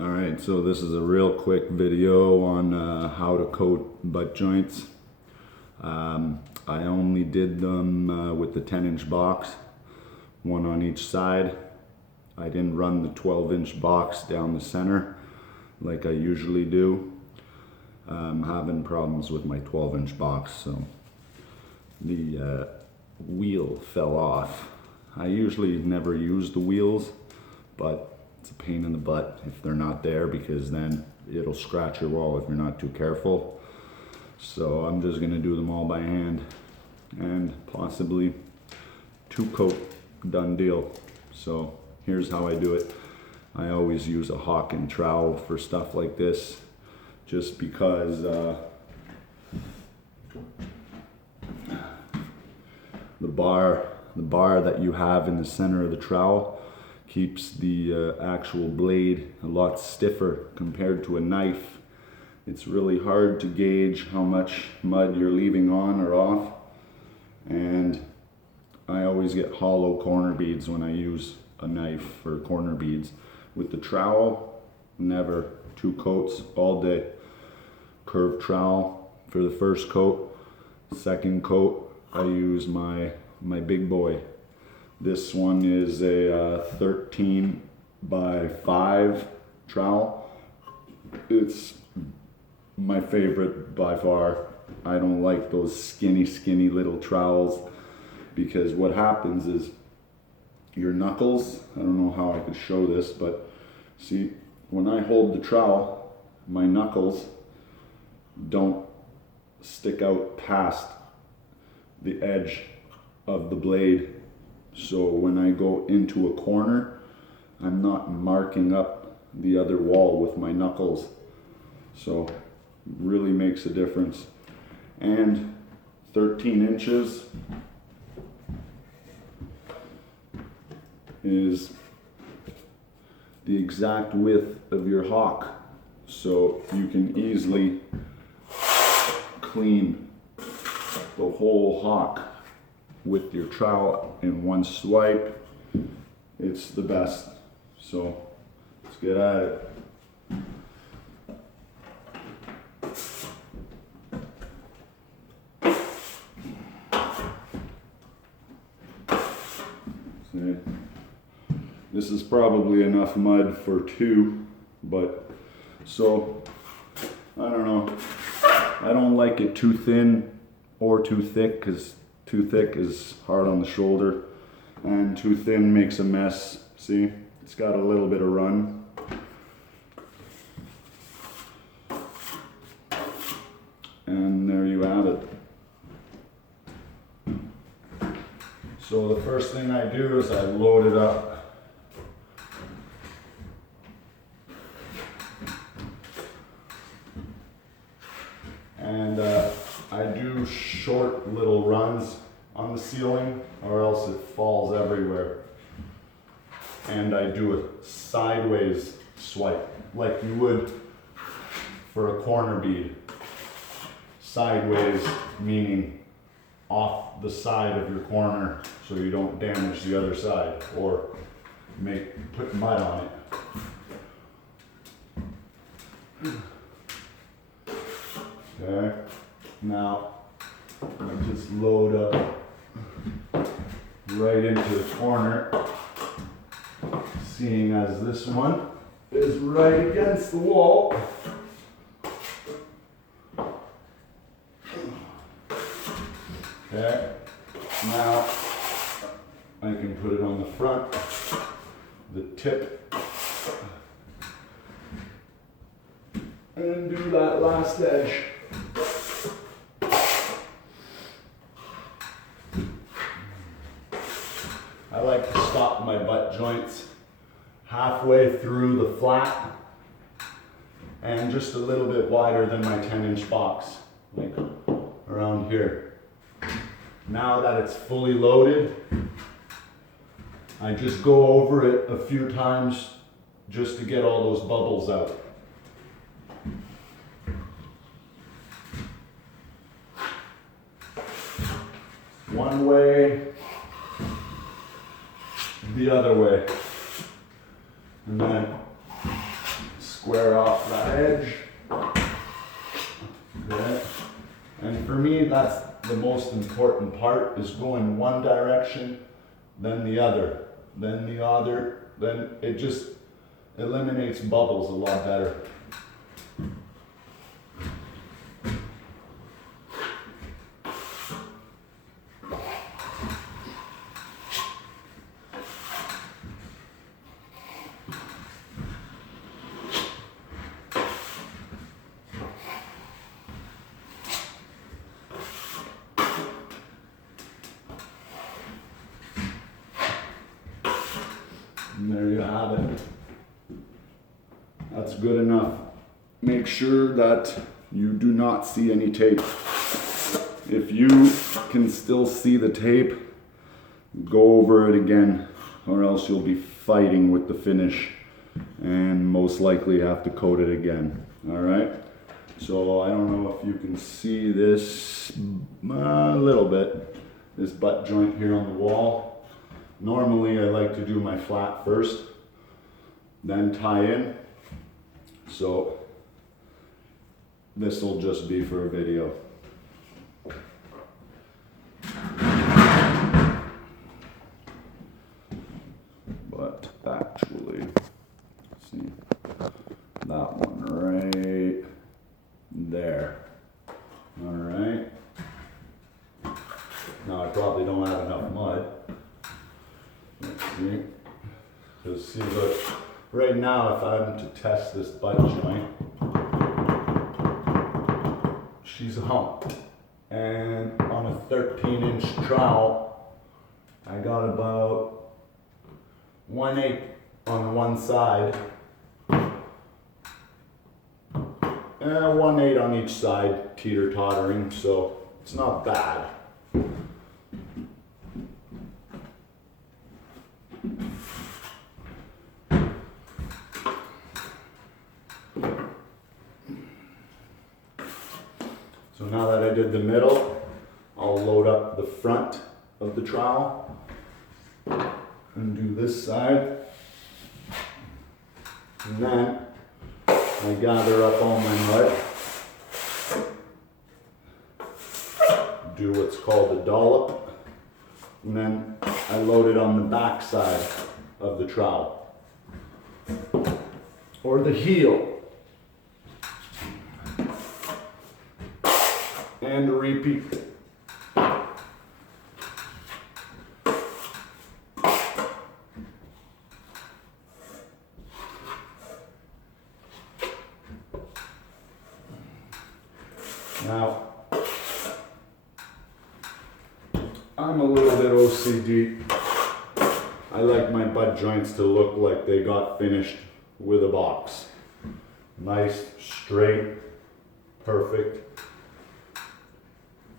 Alright, so this is a real quick video on how to coat butt joints. I only did them with the 10-inch box, one on each side. I didn't run the 12-inch box down the center like I usually do. I'm having problems with my 12-inch box, so the wheel fell off. I usually never use the wheels, but it's a pain in the butt if they're not there, because then it'll scratch your wall if you're not too careful. So I'm just gonna do them all by hand and possibly 2-coat, done deal. So here's how I do it. I always use a hawk and trowel for stuff like this, just because the bar that you have in the center of the trowel keeps the actual blade a lot stiffer compared to a knife. It's really hard to gauge how much mud you're leaving on or off, and I always get hollow corner beads when I use a knife for corner beads. With the trowel, never. 2 coats all day. Curved trowel for the first coat. Second coat, I use my big boy. This one is a 13 by 5 trowel. It's my favorite by far. I don't like those skinny little trowels, because what happens is your knuckles, I don't know how I could show this, but see, when I hold the trowel, my knuckles don't stick out past the edge of the blade. So when I go into a corner, I'm not marking up the other wall with my knuckles. So really makes a difference. And 13 inches is the exact width of your hawk. So you can easily clean the whole hawk with your trowel in one swipe. It's the best. So let's get at it. See, this is probably enough mud for 2, but so I don't know. I don't like it too thin or too thick, because too thick is hard on the shoulder, and too thin makes a mess. See, it's got a little bit of run. And there you have it. So the first thing I do is I load it up. And I do short little runs on the ceiling, or else it falls everywhere. And I do a sideways swipe, like you would for a corner bead. Sideways meaning off the side of your corner, so you don't damage the other side or put mud on it. Okay, now I just load up right into the corner, seeing as this one is right against the wall. Okay, now I can put it on the front, the tip, and do that last edge. I like to stop my butt joints halfway through the flat and just a little bit wider than my 10-inch box, like around here. Now that it's fully loaded, I just go over it a few times just to get all those bubbles out. One way, the other way. And then square off that edge. Okay. And for me, that's the most important part, is going one direction, then the other, then the other, then it just eliminates bubbles a lot better. And there you have it. That's good enough. Make sure that you do not see any tape. If you can still see the tape, go over it again, or else you'll be fighting with the finish and most likely have to coat it again. All right. So I don't know if you can see this a little bit, this butt joint here on the wall. Normally I like to do my flat first, then tie in. So this will just be for a video. But actually, let's see, that one right there. All right. Now I probably don't have enough mud. Let's see. Because see, look, right now if I'm to test this butt joint, she's humped. And on a 13-inch trowel, I got about 1/8 on one side, and 1/8 on each side, teeter-tottering, so it's not bad. So now that I did the middle, I'll load up the front of the trowel and do this side. And then I gather up all my mud, do what's called a dollop, and then I load it on the back side of the trowel, or the heel. And repeat. Now, I'm a little bit OCD. I like my butt joints to look like they got finished with a box. Nice, straight, perfect.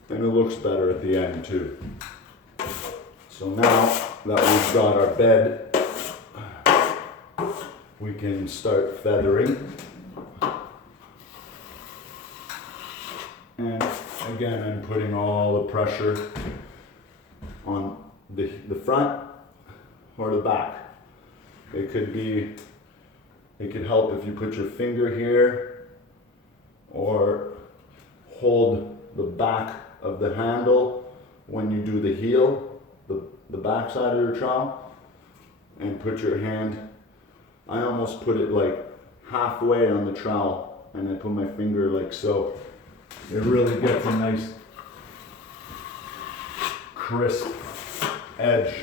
And it looks better at the end too. So now that we've got our bed, we can start feathering. And again, I'm putting all the pressure on the front or the back. It could help if you put your finger here or hold the back of the handle when you do the heel, the back side of your trowel, and put your hand, I almost put it like halfway on the trowel, and I put my finger like so. It really gets a nice crisp edge,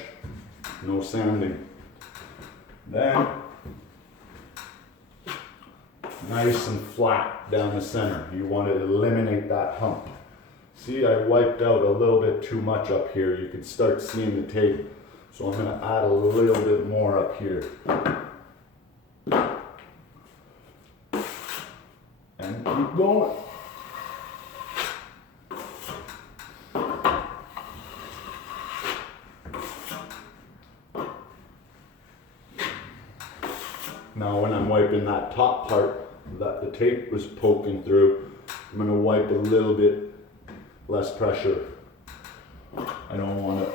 no sanding. Then nice and flat down the center. You want to eliminate that hump. See, I wiped out a little bit too much up here. You can start seeing the tape. So I'm going to add a little bit more up here. And keep going. Now when I'm wiping that top part that the tape was poking through, I'm going to wipe a little bit less pressure. I don't want to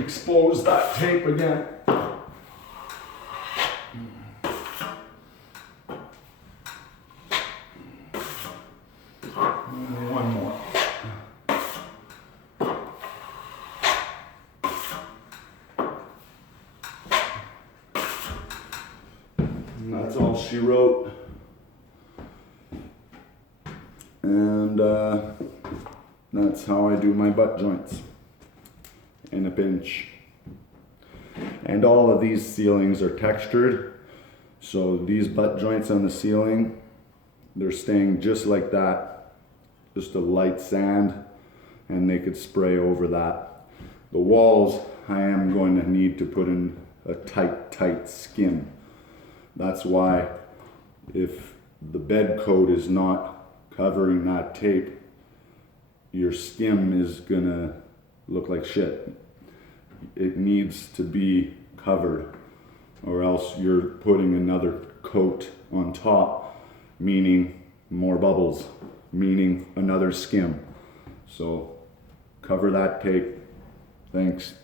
expose that tape again. That's all she wrote. And that's how I do my butt joints in a pinch. And all of these ceilings are textured. So these butt joints on the ceiling, they're staying just like that. Just a light sand, and they could spray over that. The walls, I am going to need to put in a tight skim. That's why if the bed coat is not covering that tape, your skim is gonna look like shit. It needs to be covered, or else you're putting another coat on top, meaning more bubbles, meaning another skim. So cover that tape. Thanks.